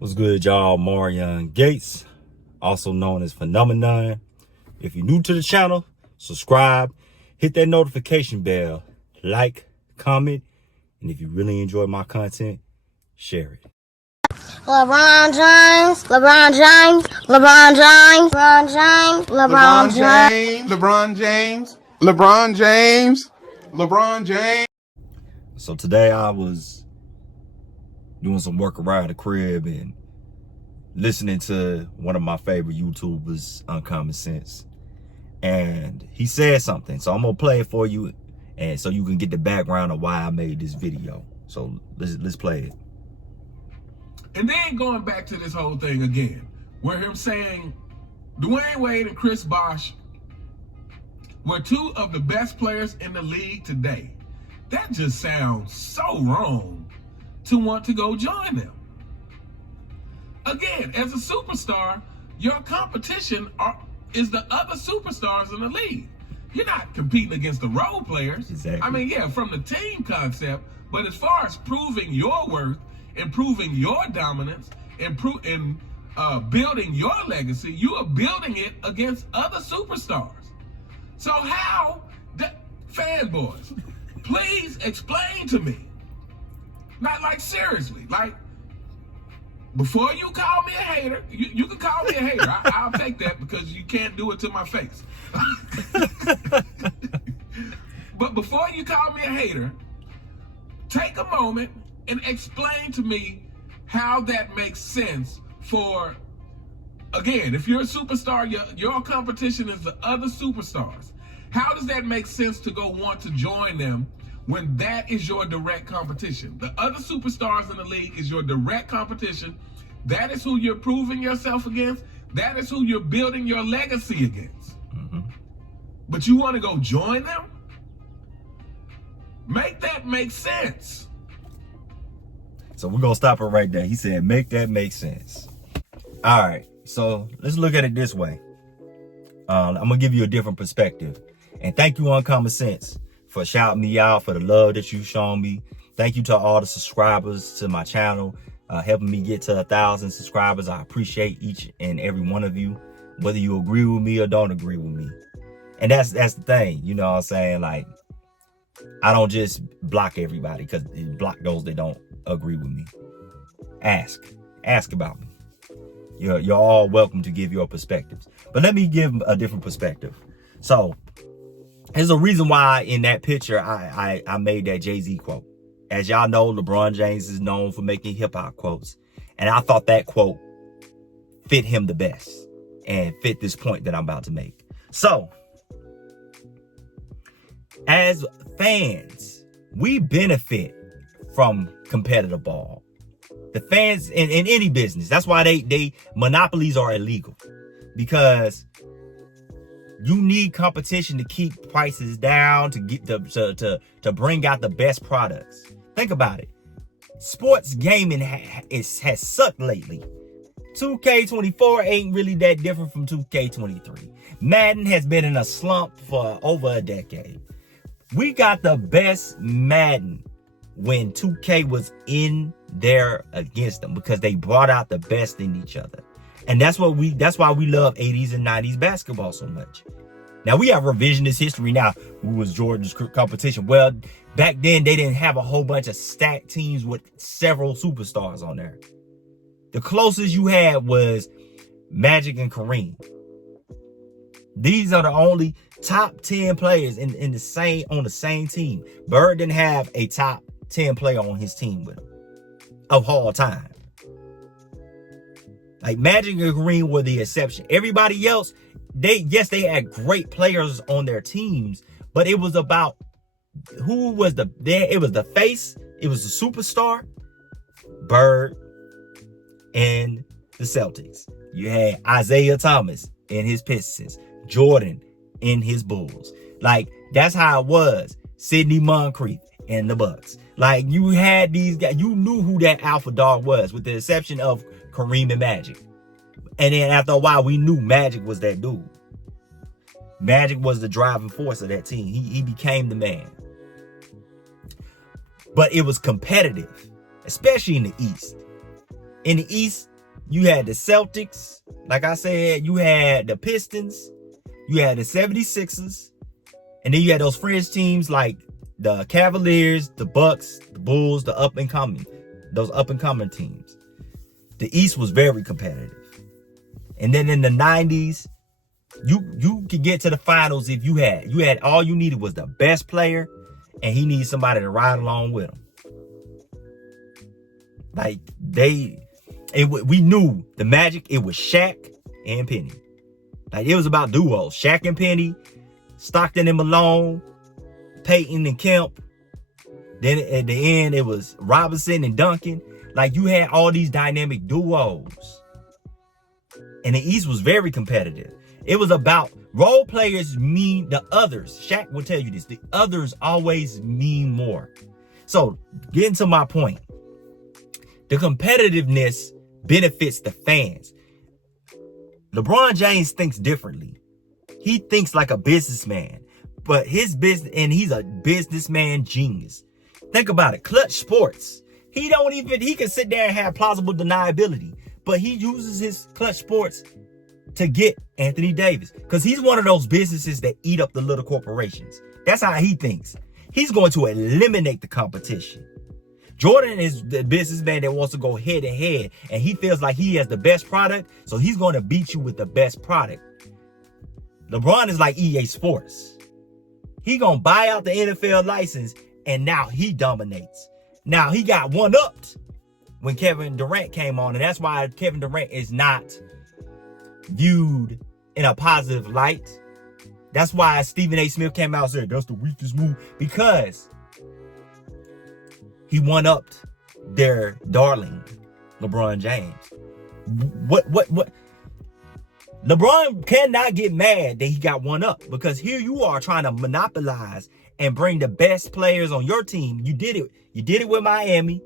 What's good, y'all? Marion Gates, also known as Phenomenon. If you're new to the channel, subscribe, hit that notification bell, like, comment, and if you really enjoy my content, share it. LeBron James, LeBron James, LeBron James, LeBron James, LeBron James, LeBron James, LeBron James, LeBron James. So today I was doing some work around the crib and listening to one of my favorite YouTubers, Uncommon Sense. And he said something. So I'm gonna play it for you, and so you can get the background of why I made this video. So let's play it. And then going back to this whole thing again, where him saying Dwayne Wade and Chris Bosh were two of the best players in the league today. That just sounds so wrong to want to go join them. Again, as a superstar, your competition is the other superstars in the league. You're not competing against the role players. Exactly. I mean, yeah, from the team concept, but as far as proving your worth, improving your dominance, and building your legacy, you are building it against other superstars. So how, fanboys, please explain to me. Not like seriously, like before you call me a hater, you can call me a hater. I'll take that because you can't do it to my face. But before you call me a hater, take a moment and explain to me how that makes sense for, again, if you're a superstar, your competition is the other superstars. How does that make sense to go want to join them when that is your direct competition? The other superstars in the league is your direct competition. That is who you're proving yourself against. That is who you're building your legacy against. Mm-hmm. But you want to go join them? Make that make sense. So we're gonna stop it right there. He said, make that make sense. All right, so let's look at it this way. I'm gonna give you a different perspective. And thank you, Uncommon Sense, for shouting me out, for the love that you've shown me. Thank you to all the subscribers to my channel, helping me get to 1,000 subscribers. I appreciate each and every one of you, whether you agree with me or don't agree with me. And that's the thing, you know what I'm saying? Like, I don't just block everybody because block those that don't agree with me. Ask about me. You're all welcome to give your perspectives. But let me give a different perspective. So there's a reason why in that picture I made that Jay-Z quote. As y'all know, LeBron James is known for making hip-hop quotes. And I thought that quote fit him the best and fit this point that I'm about to make. So, as fans, we benefit from competitive ball. The fans in any business, that's why they monopolies are illegal, because you need competition to keep prices down, to get to bring out the best products. Think about it. Sports gaming has sucked lately. 2K24 ain't really that different from 2K23. Madden has been in a slump for over a decade. We got the best Madden when 2K was in there against them, because they brought out the best in each other. And that's why we love 80s and 90s basketball so much. Now we have revisionist history now. Who was Jordan's competition? Well, back then they didn't have a whole bunch of stacked teams with several superstars on there. The closest you had was Magic and Kareem. These are the only top 10 players on the same team. Bird didn't have a top 10 player on his team with him of all time. Like, Magic and Kareem were the exception. Everybody else, they had great players on their teams, but it was about who was it was the face, it was the superstar, Bird and the Celtics. You had Isaiah Thomas and his Pistons, Jordan in his Bulls. Like, that's how it was. Sidney Moncrief and the Bucks. Like, you had these guys, you knew who that alpha dog was, with the exception of Kareem and Magic. And then after a while, we knew Magic was that dude. Magic was the driving force of that team. He became the man. But it was competitive, especially in the East. In the East, You had the Celtics. Like I said, you had the Pistons. You had the 76ers. And then you had those fringe teams like the Cavaliers, the Bucks, the Bulls, those up and coming teams. The East was very competitive. And then in the 90s, you could get to the finals if you had all you needed was the best player, and he needs somebody to ride along with him. Like we knew the Magic, it was Shaq and Penny. Like it was about duos, Shaq and Penny, Stockton and Malone, Peyton and Kemp. Then at the end, it was Robinson and Duncan. Like you had all these dynamic duos. And the East was very competitive. It was about role players mean the others. Shaq will tell you this. The others always mean more. So getting to my point, the competitiveness benefits the fans. LeBron James thinks differently. He thinks like a businessman, but his business, and he's a businessman genius. Think about it. Clutch Sports. He can sit there and have plausible deniability, but he uses his Clutch Sports to get Anthony Davis because he's one of those businesses that eat up the little corporations. That's how he thinks. He's going to eliminate the competition. Jordan is the businessman that wants to go head to head, and he feels like he has the best product, so he's going to beat you with the best product. LeBron is like EA Sports. He going to buy out the NFL license, and now he dominates. Now he got one-upped when Kevin Durant came on, and that's why Kevin Durant is not viewed in a positive light. That's why Stephen A. Smith came out and said that's the weakest move, because he one-upped their darling, LeBron James. What? LeBron cannot get mad that he got one up, because here you are trying to monopolize and bring the best players on your team. You did it. You did it with Miami.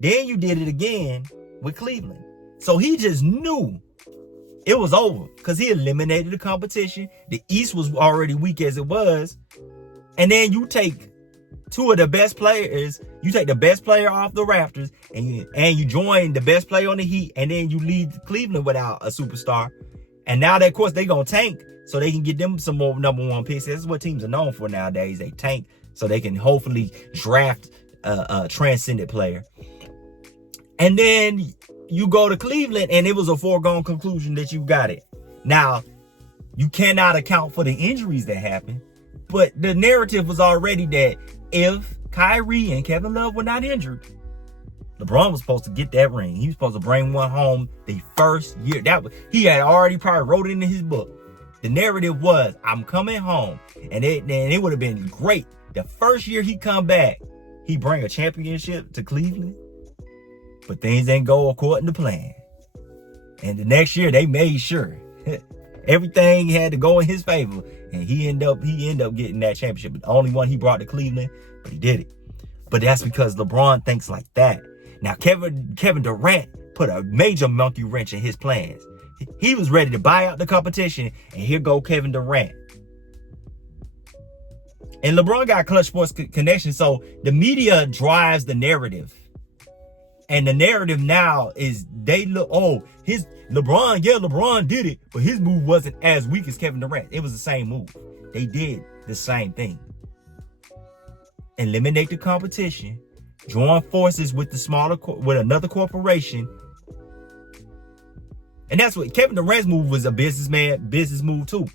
Then you did it again with Cleveland. So he just knew it was over because he eliminated the competition. The East was already weak as it was. And then you take two of the best players. You take the best player off the Raptors and you join the best player on the Heat. And then you leave Cleveland without a superstar. And now, of course, they're going to tank so they can get them some more number one picks. This is what teams are known for nowadays. They tank so they can hopefully draft a transcendent player. And then you go to Cleveland, and it was a foregone conclusion that you got it. Now, you cannot account for the injuries that happened, but the narrative was already that if Kyrie and Kevin Love were not injured, LeBron was supposed to get that ring. He was supposed to bring one home the first year. He had already probably wrote it in his book. The narrative was, I'm coming home. And it would have been great. The first year he come back, he bring a championship to Cleveland. But things didn't go according to plan. And the next year, they made sure everything had to go in his favor. And he ended up getting that championship. The only one he brought to Cleveland, but he did it. But that's because LeBron thinks like that. Now, Kevin Durant put a major monkey wrench in his plans. He was ready to buy out the competition, and here go Kevin Durant. And LeBron got Clutch Sports connection, so the media drives the narrative. And the narrative now is they look, LeBron did it, but his move wasn't as weak as Kevin Durant. It was the same move. They did the same thing. Eliminate the competition. Join forces with with another corporation. And that's what Kevin Durant's move was, a business move too.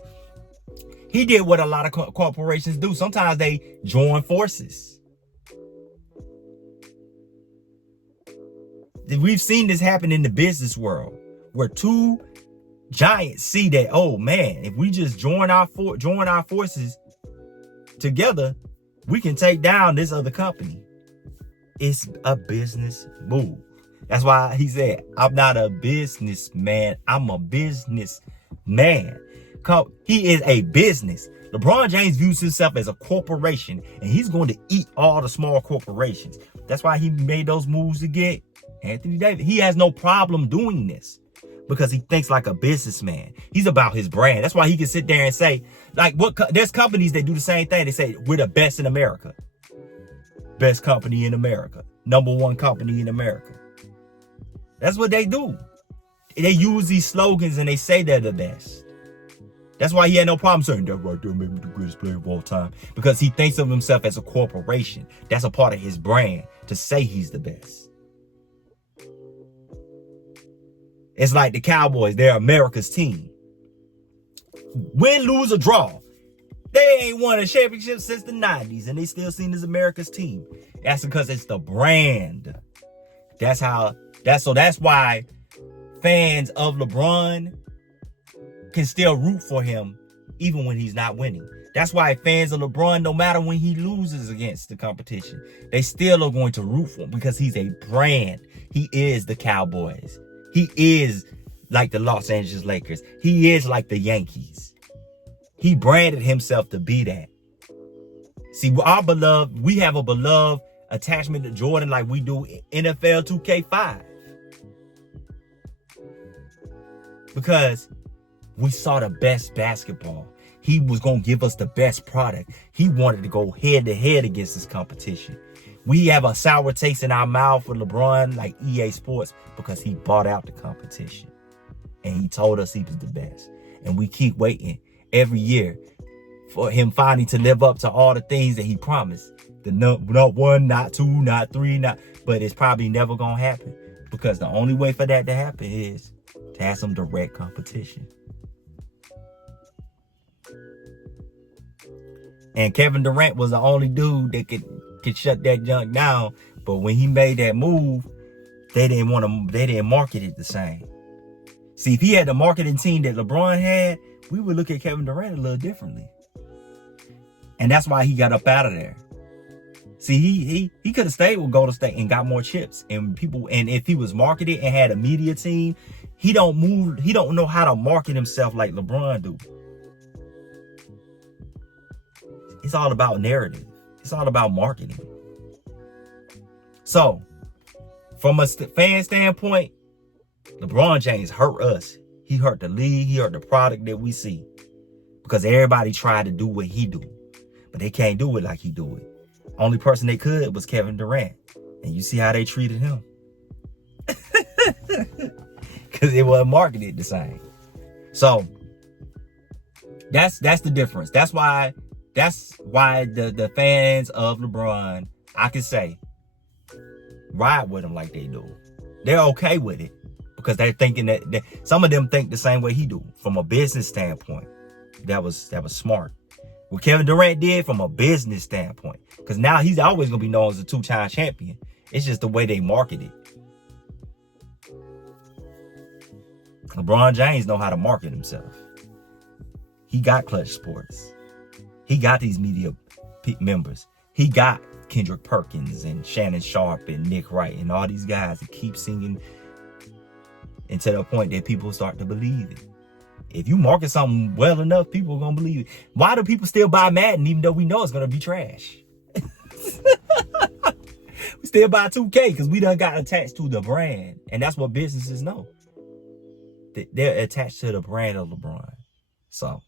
He did what a lot of corporations do. Sometimes they join forces. We've seen this happen in the business world, where two giants see that, oh man, if we just join our forces together, we can take down this other company. It's a business move. That's why he said, I'm not a businessman. I'm a businessman. He is a business. LeBron James views himself as a corporation, and he's going to eat all the small corporations. That's why he made those moves to get Anthony Davis. He has no problem doing this because he thinks like a businessman. He's about his brand. That's why he can sit there and say, like, there's companies that do the same thing. They say, we're the best in America. Best company in America. Number one company in America. That's what they do. They use these slogans and they say they're the best. That's why he had no problem saying that right there made me the greatest player of all time. Because he thinks of himself as a corporation. That's a part of his brand to say he's the best. It's like the Cowboys. They're America's team. Win, lose, or draw. They ain't won a championship since the 90s. And they still seen as America's team. That's because it's the brand. That's why fans of LeBron can still root for him even when he's not winning. That's why fans of LeBron, no matter when he loses against the competition, they still are going to root for him because he's a brand. He is the Cowboys. He is like the Los Angeles Lakers. He is like the Yankees. He branded himself to be that. See, we have a beloved attachment to Jordan like we do NFL 2K5. Because we saw the best basketball. He was going to give us the best product. He wanted to go head to head against this competition. We have a sour taste in our mouth with LeBron like EA Sports because he bought out the competition. And he told us he was the best. And we keep waiting every year for him finally to live up to all the things that he promised. Not one, not two, not three, but it's probably never going to happen. Because the only way for that to happen is to have some direct competition. And Kevin Durant was the only dude that could shut that junk down. But when he made that move, they didn't market it the same. See, if he had the marketing team that LeBron had, we would look at Kevin Durant a little differently. And that's why he got up out of there. See, he could have stayed with Golden State and got more chips. And if he was marketed and had a media team, he don't know how to market himself like LeBron do. It's all about narrative. It's all about marketing. So, from a fan standpoint, LeBron James hurt us. He hurt the league. He hurt the product that we see. Because everybody tried to do what he do. But they can't do it like he do it. Only person they could was Kevin Durant. And you see how they treated him. Because it wasn't marketed the same. So, that's the difference. That's why the fans of LeBron, I can say, ride with him like they do. They're okay with it because they're thinking that some of them think the same way he do from a business standpoint. That was smart. What Kevin Durant did from a business standpoint, because now he's always gonna be known as a 2-time champion. It's just the way they market it. LeBron James know how to market himself. He got Clutch Sports. He got these media members. He got Kendrick Perkins and Shannon Sharp and Nick Wright and all these guys that keep singing until the point that people start to believe it. If you market something well enough, people are going to believe it. Why do people still buy Madden even though we know it's going to be trash? We still buy 2K because we done got attached to the brand. And that's what businesses know. They're attached to the brand of LeBron. So